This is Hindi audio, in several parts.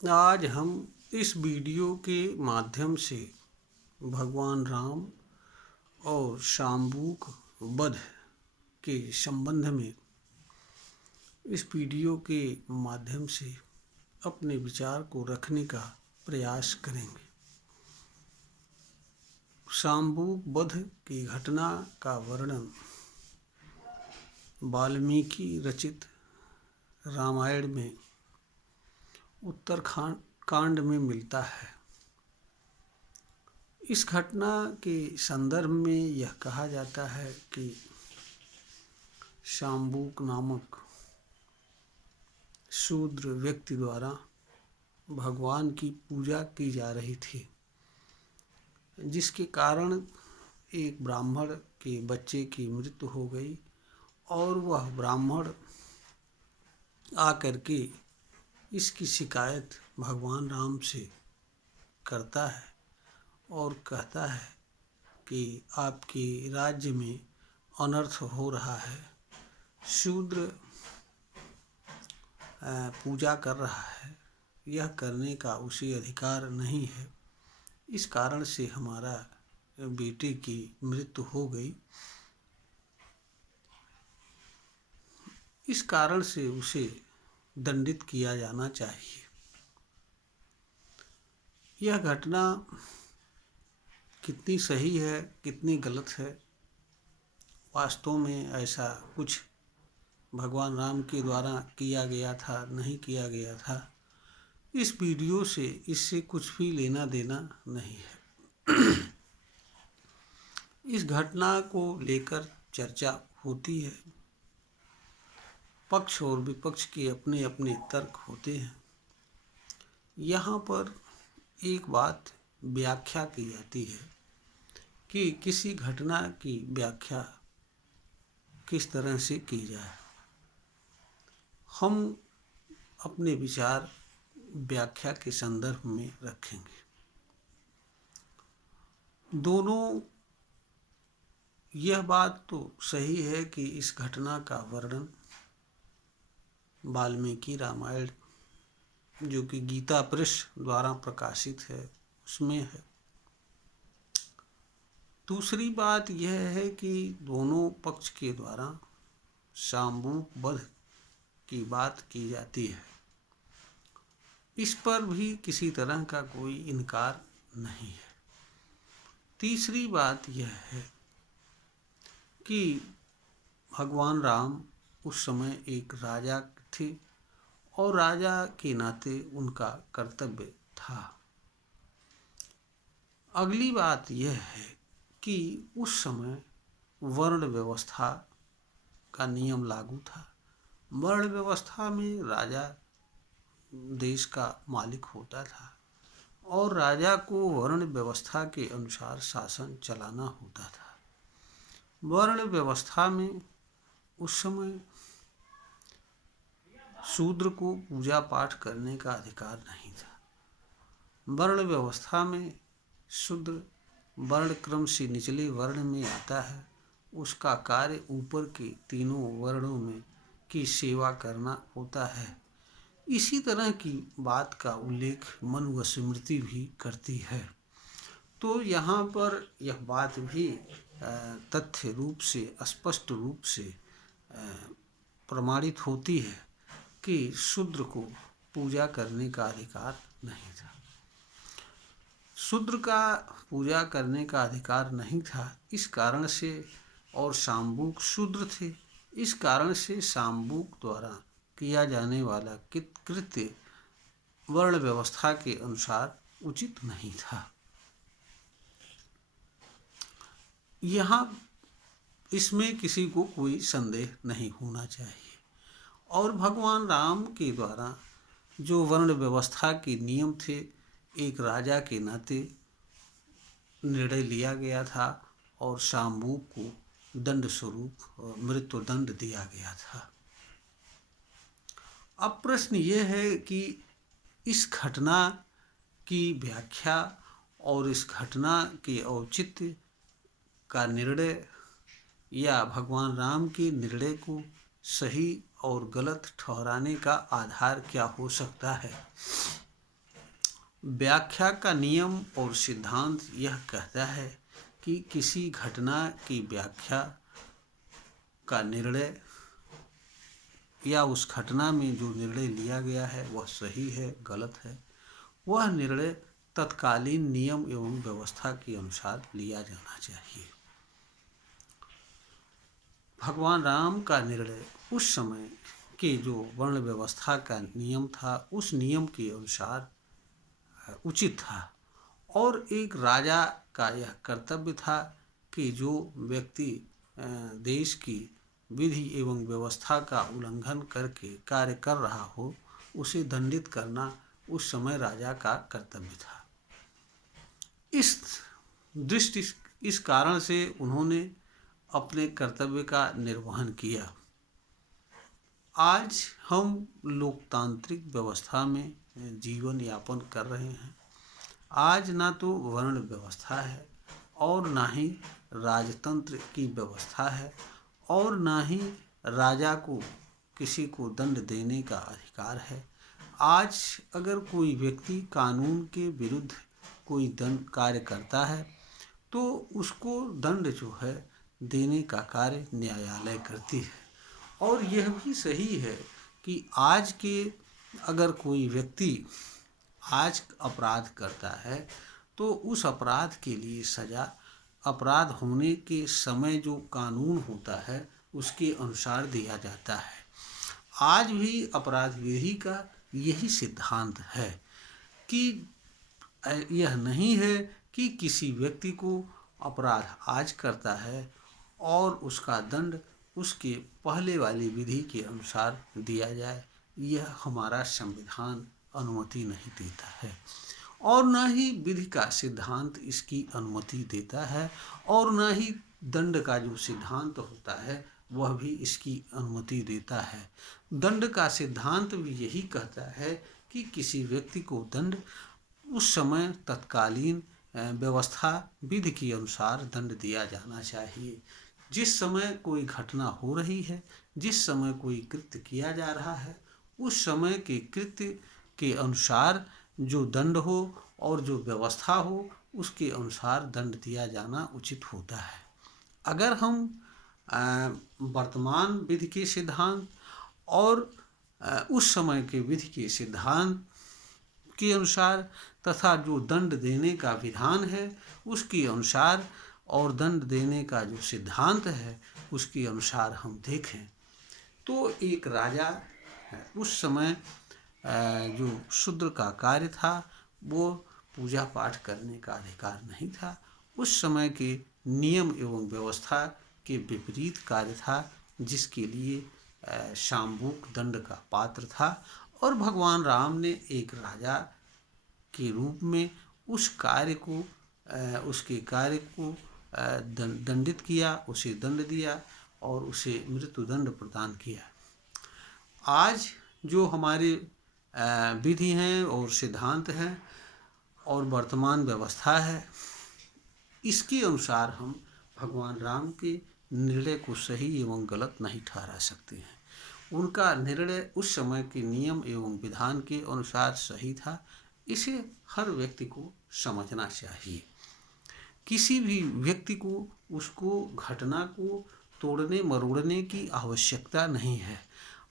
आज हम इस वीडियो के माध्यम से भगवान राम और शाम्बूक वध के संबंध में इस वीडियो के माध्यम से अपने विचार को रखने का प्रयास करेंगे। शाम्बूक वध की घटना का वर्णन वाल्मीकि रचित रामायण में उत्तरकांड कांड में मिलता है। इस घटना के संदर्भ में यह कहा जाता है कि शाम्बूक नामक शूद्र व्यक्ति द्वारा भगवान की पूजा की जा रही थी, जिसके कारण एक ब्राह्मण के बच्चे की मृत्यु हो गई और वह ब्राह्मण आकर के इसकी शिकायत भगवान राम से करता है और कहता है कि आपके राज्य में अनर्थ हो रहा है, शूद्र पूजा कर रहा है, यह करने का उसे अधिकार नहीं है, इस कारण से हमारा बेटे की मृत्यु हो गई, इस कारण से उसे दंडित किया जाना चाहिए। यह घटना कितनी सही है कितनी गलत है, वास्तव में ऐसा कुछ भगवान राम के द्वारा किया गया था नहीं किया गया था, इस वीडियो से इससे कुछ भी लेना देना नहीं है। इस घटना को लेकर चर्चा होती है, पक्ष और विपक्ष के अपने अपने तर्क होते हैं। यहाँ पर एक बात व्याख्या की जाती है कि किसी घटना की व्याख्या किस तरह से की जाए। हम अपने विचार व्याख्या के संदर्भ में रखेंगे। दोनों यह बात तो सही है कि इस घटना का वर्णन वाल्मीकि रामायण जो कि गीता प्रेस द्वारा प्रकाशित है उसमें है। दूसरी बात यह है कि दोनों पक्ष के द्वारा शाम्बूक वध की बात की जाती है, इस पर भी किसी तरह का कोई इनकार नहीं है। तीसरी बात यह है कि भगवान राम उस समय एक राजा थे और राजा के नाते उनका कर्तव्य था। अगली बात यह है कि उस समय वर्ण व्यवस्था का नियम लागू था। वर्ण व्यवस्था में राजा देश का मालिक होता था और राजा को वर्ण व्यवस्था के अनुसार शासन चलाना होता था। वर्ण व्यवस्था में उस समय शूद्र को पूजा पाठ करने का अधिकार नहीं था। वर्ण व्यवस्था में शूद्र वर्ण क्रम से निचले वर्ण में आता है, उसका कार्य ऊपर के तीनों वर्णों में की सेवा करना होता है। इसी तरह की बात का उल्लेख मनु स्मृति भी करती है। तो यहाँ पर यह बात भी तथ्य रूप से स्पष्ट रूप से प्रमाणित होती है कि शूद्र को पूजा करने का अधिकार नहीं था। शूद्र का पूजा करने का अधिकार नहीं था, इस कारण से, और शाम्बूक शूद्र थे, इस कारण से शाम्बूक द्वारा किया जाने वाला कृत्य वर्ण व्यवस्था के अनुसार उचित नहीं था। यहाँ इसमें किसी को कोई संदेह नहीं होना चाहिए। और भगवान राम के द्वारा जो वर्ण व्यवस्था के नियम थे, एक राजा के नाते निर्णय लिया गया था और शाम्बूक को दंड स्वरूप मृत्यु दंड दिया गया था। अब प्रश्न ये है कि इस घटना की व्याख्या और इस घटना के औचित्य का निर्णय या भगवान राम के निर्णय को सही और गलत ठहराने का आधार क्या हो सकता है। व्याख्या का नियम और सिद्धांत यह कहता है कि किसी घटना की व्याख्या का निर्णय या उस घटना में जो निर्णय लिया गया है वह सही है गलत है, वह निर्णय तत्कालीन नियम एवं व्यवस्था के अनुसार लिया जाना चाहिए। भगवान राम का निर्णय उस समय के जो वर्ण व्यवस्था का नियम था उस नियम के अनुसार उचित था, और एक राजा का यह कर्तव्य था कि जो व्यक्ति देश की विधि एवं व्यवस्था का उल्लंघन करके कार्य कर रहा हो उसे दंडित करना उस समय राजा का कर्तव्य था। इस कारण से उन्होंने अपने कर्तव्य का निर्वहन किया। आज हम लोकतांत्रिक व्यवस्था में जीवन यापन कर रहे हैं। आज ना तो वर्ण व्यवस्था है और ना ही राजतंत्र की व्यवस्था है और ना ही राजा को किसी को दंड देने का अधिकार है। आज अगर कोई व्यक्ति कानून के विरुद्ध कोई दंड कार्य करता है तो उसको दंड जो है देने का कार्य न्यायालय करती है। और यह भी सही है कि आज के अगर कोई व्यक्ति आज अपराध करता है तो उस अपराध के लिए सज़ा अपराध होने के समय जो कानून होता है उसके अनुसार दिया जाता है। आज भी अपराध विधि का यही सिद्धांत है कि यह नहीं है कि किसी व्यक्ति को अपराध आज करता है और उसका दंड उसके पहले वाली विधि के अनुसार दिया जाए। यह हमारा संविधान अनुमति नहीं देता है और न ही विधि का सिद्धांत इसकी अनुमति देता है और न ही दंड का जो सिद्धांत होता है वह भी इसकी अनुमति देता है। दंड का सिद्धांत भी यही कहता है कि किसी व्यक्ति को दंड उस समय तत्कालीन व्यवस्था विधि के अनुसार दंड दिया जाना चाहिए। जिस समय कोई घटना हो रही है, जिस समय कोई कृत्य किया जा रहा है, उस समय के कृत्य के अनुसार जो दंड हो और जो व्यवस्था हो उसके अनुसार दंड दिया जाना उचित होता है। अगर हम वर्तमान विधि के सिद्धांत और उस समय के विधि के सिद्धांत के अनुसार तथा जो दंड देने का विधान है उसके अनुसार और दंड देने का जो सिद्धांत है उसके अनुसार हम देखें तो एक राजा उस समय जो शूद्र का कार्य था वो पूजा पाठ करने का अधिकार नहीं था। उस समय के नियम एवं व्यवस्था के विपरीत कार्य था जिसके लिए शाम्बूक दंड का पात्र था और भगवान राम ने एक राजा के रूप में उस कार्य को उसके कार्य को दंडित किया, उसे दंड दिया और उसे मृत्युदंड प्रदान किया। आज जो हमारे विधि हैं और सिद्धांत हैं और वर्तमान व्यवस्था है इसके अनुसार हम भगवान राम के निर्णय को सही एवं गलत नहीं ठहरा सकते हैं। उनका निर्णय उस समय के नियम एवं विधान के अनुसार सही था, इसे हर व्यक्ति को समझना चाहिए। किसी भी व्यक्ति को उसको घटना को तोड़ने मरोड़ने की आवश्यकता नहीं है।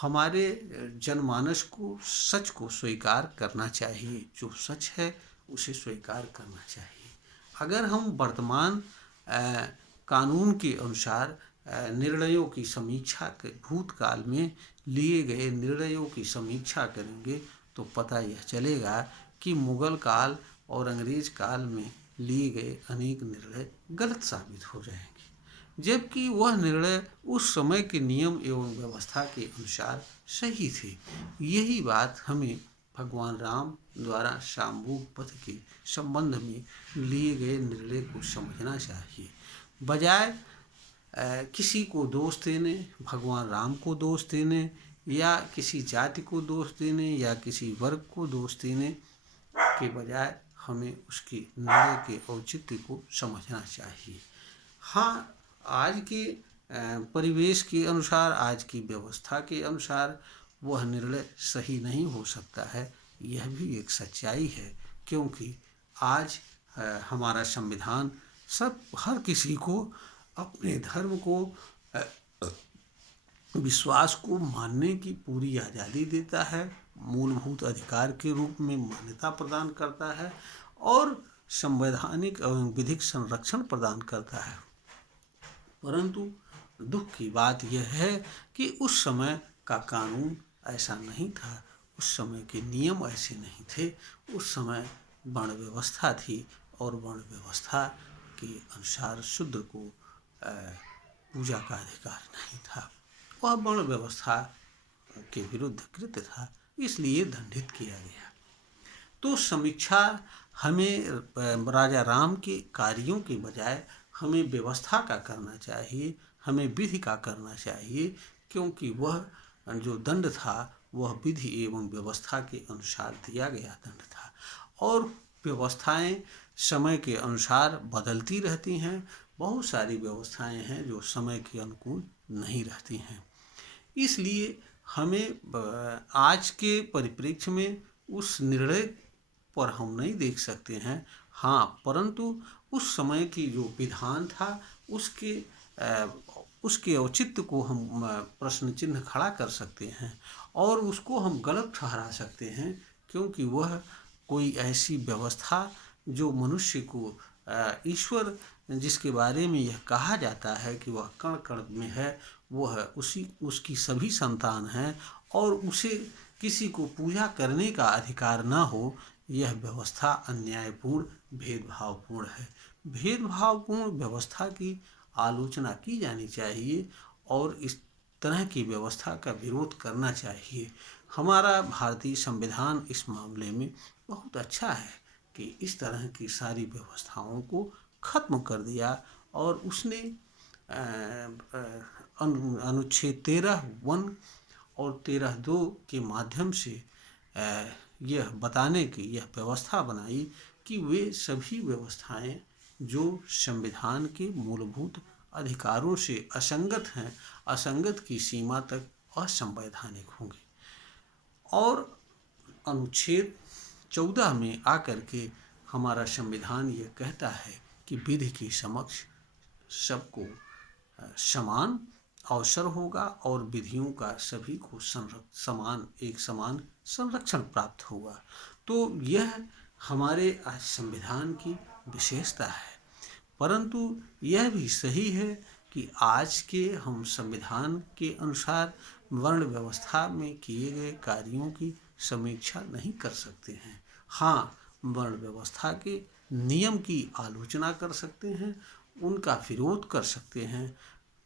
हमारे जनमानस को सच को स्वीकार करना चाहिए, जो सच है उसे स्वीकार करना चाहिए। अगर हम वर्तमान कानून के अनुसार निर्णयों की समीक्षा भूतकाल में लिए गए निर्णयों की समीक्षा करेंगे तो पता यह चलेगा कि मुगल काल और अंग्रेज काल में लिए गए अनेक निर्णय गलत साबित हो जाएंगे, जबकि वह निर्णय उस समय के नियम एवं व्यवस्था के अनुसार सही थे। यही बात हमें भगवान राम द्वारा शाम्बूक वध के संबंध में लिए गए निर्णय को समझना चाहिए। बजाय किसी को दोष देने, भगवान राम को दोष देने या किसी जाति को दोष देने या किसी वर्ग को दोष देने के बजाय हमें उसके निर्णय के औचित्य को समझना चाहिए। हाँ, आज के परिवेश के अनुसार, आज की व्यवस्था के अनुसार वह निर्णय सही नहीं हो सकता है, यह भी एक सच्चाई है, क्योंकि आज हमारा संविधान हर किसी को अपने धर्म को विश्वास को मानने की पूरी आज़ादी देता है, मूलभूत अधिकार के रूप में मान्यता प्रदान करता है और संवैधानिक एवं विधिक संरक्षण प्रदान करता है। परंतु दुख की बात यह है कि उस समय का कानून ऐसा नहीं था, उस समय के नियम ऐसे नहीं थे। उस समय वर्ण व्यवस्था थी और वर्ण व्यवस्था के अनुसार शूद्र को पूजा का अधिकार नहीं था। वह वर्ण व्यवस्था के विरुद्ध कृत्य था, इसलिए दंडित किया गया। तो समीक्षा हमें राजा राम के कार्यों के बजाय हमें व्यवस्था का करना चाहिए, हमें विधि का करना चाहिए, क्योंकि वह जो दंड था वह विधि एवं व्यवस्था के अनुसार दिया गया दंड था। और व्यवस्थाएं समय के अनुसार बदलती रहती हैं। बहुत सारी व्यवस्थाएं हैं जो समय के अनुकूल नहीं रहती हैं। इसलिए हमें आज के परिप्रेक्ष्य में उस निर्णय पर हम नहीं देख सकते हैं। हाँ, परंतु उस समय की जो विधान था उसके औचित्य को हम प्रश्न चिन्ह खड़ा कर सकते हैं और उसको हम गलत ठहरा सकते हैं, क्योंकि वह कोई ऐसी व्यवस्था जो मनुष्य को ईश्वर जिसके बारे में यह कहा जाता है कि वह कण कण में है, वह उसकी सभी संतान हैं और उसे किसी को पूजा करने का अधिकार न हो, यह व्यवस्था अन्यायपूर्ण भेदभावपूर्ण है। भेदभावपूर्ण व्यवस्था की आलोचना की जानी चाहिए और इस तरह की व्यवस्था का विरोध करना चाहिए। हमारा भारतीय संविधान इस मामले में बहुत अच्छा है कि इस तरह की सारी व्यवस्थाओं को खत्म कर दिया और उसने अनुच्छेद 13(1) और 13(2) के माध्यम से यह बताने की यह व्यवस्था बनाई कि वे सभी व्यवस्थाएं जो संविधान के मूलभूत अधिकारों से असंगत हैं, असंगत की सीमा तक असंवैधानिक होंगी। और अनुच्छेद 14 में आकर के हमारा संविधान ये कहता है कि विधि के समक्ष सबको समान अवसर होगा और विधियों का सभी को समान संरक्षण प्राप्त होगा। तो यह हमारे आज संविधान की विशेषता है। परंतु यह भी सही है कि आज के हम संविधान के अनुसार वर्ण व्यवस्था में किए गए कार्यों की समीक्षा नहीं कर सकते हैं। हाँ, वर्ण व्यवस्था के नियम की आलोचना कर सकते हैं, उनका विरोध कर सकते हैं,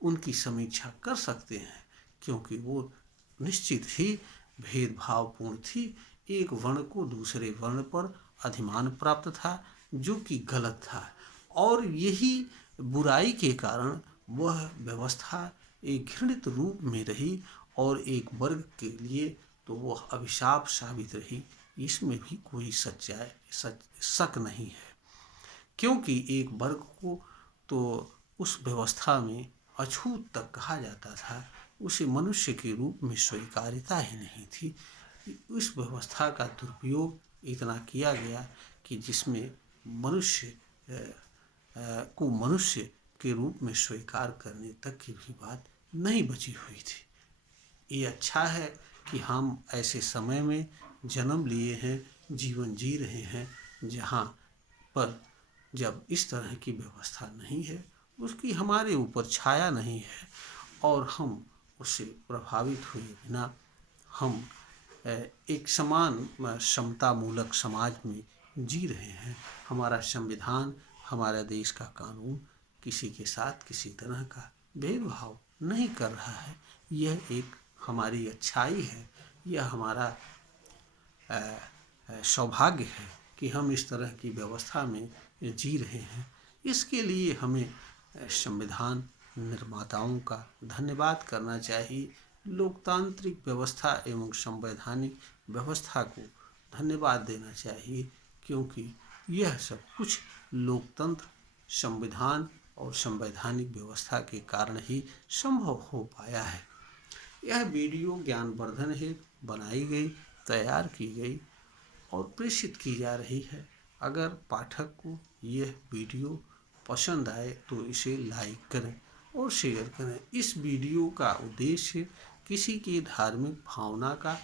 उनकी समीक्षा कर सकते हैं, क्योंकि वो निश्चित ही भेदभावपूर्ण थी। एक वर्ण को दूसरे वर्ण पर अधिमान प्राप्त था, जो कि गलत था और यही बुराई के कारण वह व्यवस्था एक घृणित रूप में रही और एक वर्ग के लिए तो वह अभिशाप साबित रही। इसमें भी कोई शक नहीं है, क्योंकि एक वर्ग को तो उस व्यवस्था में अछूत तक कहा जाता था, उसे मनुष्य के रूप में स्वीकार्यता ही नहीं थी। इस व्यवस्था का दुरुपयोग इतना किया गया कि जिसमें मनुष्य को मनुष्य के रूप में स्वीकार करने तक की भी बात नहीं बची हुई थी। ये अच्छा है कि हम ऐसे समय में जन्म लिए हैं, जीवन जी रहे हैं, जहाँ पर जब इस तरह की व्यवस्था नहीं है, उसकी हमारे ऊपर छाया नहीं है और हम उससे प्रभावित हुए बिना हम एक समान समतामूलक समाज में जी रहे हैं। हमारा संविधान, हमारा देश का कानून किसी के साथ किसी तरह का भेदभाव नहीं कर रहा है। यह एक हमारी अच्छाई है, यह हमारा सौभाग्य है कि हम इस तरह की व्यवस्था में जी रहे हैं। इसके लिए हमें संविधान निर्माताओं का धन्यवाद करना चाहिए, लोकतांत्रिक व्यवस्था एवं संवैधानिक व्यवस्था को धन्यवाद देना चाहिए, क्योंकि यह सब कुछ लोकतंत्र, संविधान और संवैधानिक व्यवस्था के कारण ही संभव हो पाया है। यह वीडियो ज्ञानवर्धन हेतु बनाई गई, तैयार की गई और प्रेषित की जा रही है। अगर पाठक को यह वीडियो पसंद आए तो इसे लाइक करें और शेयर करें। इस वीडियो का उद्देश्य किसी की धार्मिक भावना का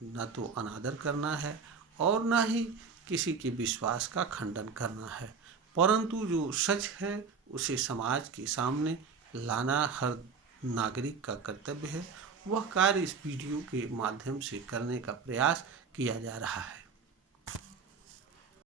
न तो अनादर करना है और न ही किसी के विश्वास का खंडन करना है, परंतु जो सच है उसे समाज के सामने लाना हर नागरिक का कर्तव्य है। वह कार्य इस वीडियो के माध्यम से करने का प्रयास किया जा रहा है।